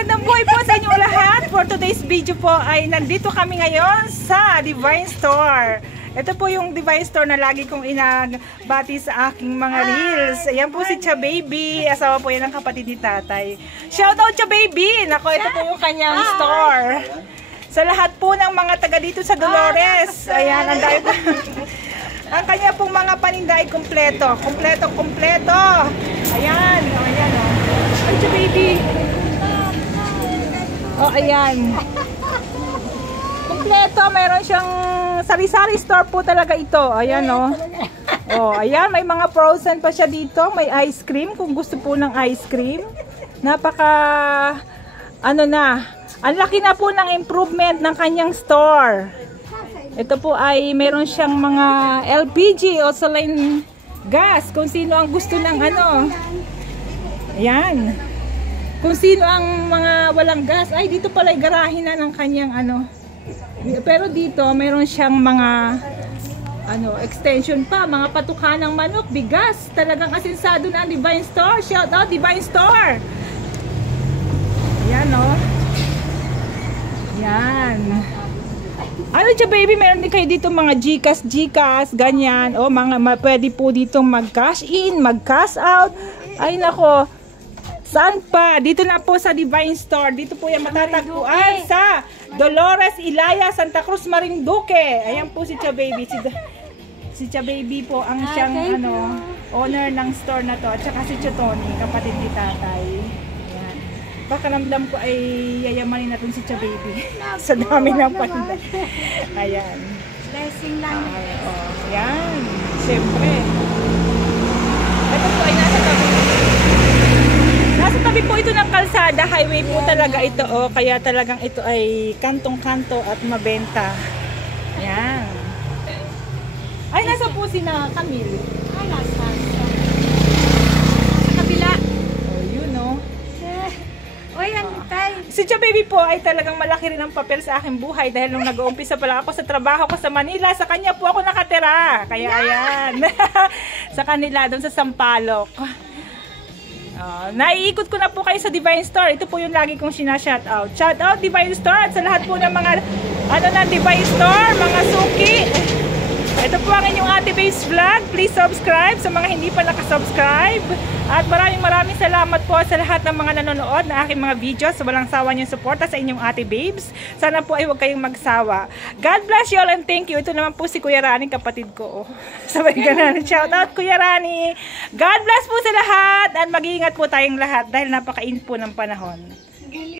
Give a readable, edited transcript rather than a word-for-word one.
magandang buhay po sa inyong lahat. For today's video po ay nandito kami ngayon sa Divine Store. Ito po yung Divine Store na lagi kong inabati sa aking mga reels. Ayan po si Cha Baby. Asawa po yan ng kapatid ni tatay. Shout out Cha Baby! Nako, ito po yung kanyang store. Sa lahat po ng mga taga dito sa Dolores. Ayan, ang dahil po. Ang kanya pong mga paninda ay kompleto. Kompleto. Ayan, ayan o. Ay, Cha Baby. Oh, ayan. Kompleto, meron siyang sari-sari store po talaga ito. Ayan o. Oh, ayan, may mga frozen pa siya dito. May ice cream, kung gusto po ng ice cream. Napaka, ano na, ang laki na po ng improvement ng kanyang store. Ito po ay meron siyang mga LPG o saline gas. Kung sino ang gusto ng ano. Ayan. Kung sino ang mga walang gas. Ay, dito pala ay garahe na ng kanyang ano. Pero dito, meron siyang mga ano, extension pa. Mga patukan ng manok, bigas. Talagang asinsado na ang Divine Store. Shout out Divine Store. Ayan o. Ayan. Ano Cha Baby, meron din kayo dito mga GCash, ganyan. O, pwede po dito mag-cash in, mag-cash out. Ay nako. Saan pa? Dito na po sa Divine Store. Dito po yung matatagpuan sa Dolores, Ilaya, Santa Cruz, Marinduque. Ayan po si Cha Baby. Si Cha Baby po ang siyang ano, owner ng store na to. At saka si Cha Tony, kapatid ni tatay. Ayan. Baka namdam ko ay yayamanin natin si Cha Baby. Sa dami ng paninda. Ayan. Blessing lang. Ayan. Siyempre. Ito po ay nasa tabi. Nasa tabi po ito ng kalsada, highway po talaga ito, oh, kaya talagang ito ay kantong-kanto at mabenta. Ayan. Ay, nasa po si na Camille. Ay, nasa. Sa kabila. Oh, yun, oh. Uy, ang tay. Si Cha Baby po ay talagang malaki rin ang papel sa aking buhay dahil nung nag-uumpisa pala ako sa trabaho ko sa Manila, sa kanya po ako nakatira. Kaya ayan. Sa kanila, doon sa Sampaloc. Naiikot ko na po kayo sa Divine Store. Ito po yung lagi kong sinashoutout. Shout out Divine Store at sa lahat po ng mga ano na Divine Store, mga suki. Ito po ang inyong Ate Babes Vlog. Please subscribe sa mga hindi pa nakasubscribe. At maraming salamat po sa lahat ng mga nanonood na aking mga videos. Walang sawa niyong suporta sa inyong Ate Babes. Sana po ay huwag kayong magsawa. God bless you all and thank you. Ito naman po si Kuya Rani, kapatid ko. Sabay ganun. Shout out Kuya Rani. God bless po sa lahat at mag-iingat po tayong lahat dahil napakainit po ng panahon.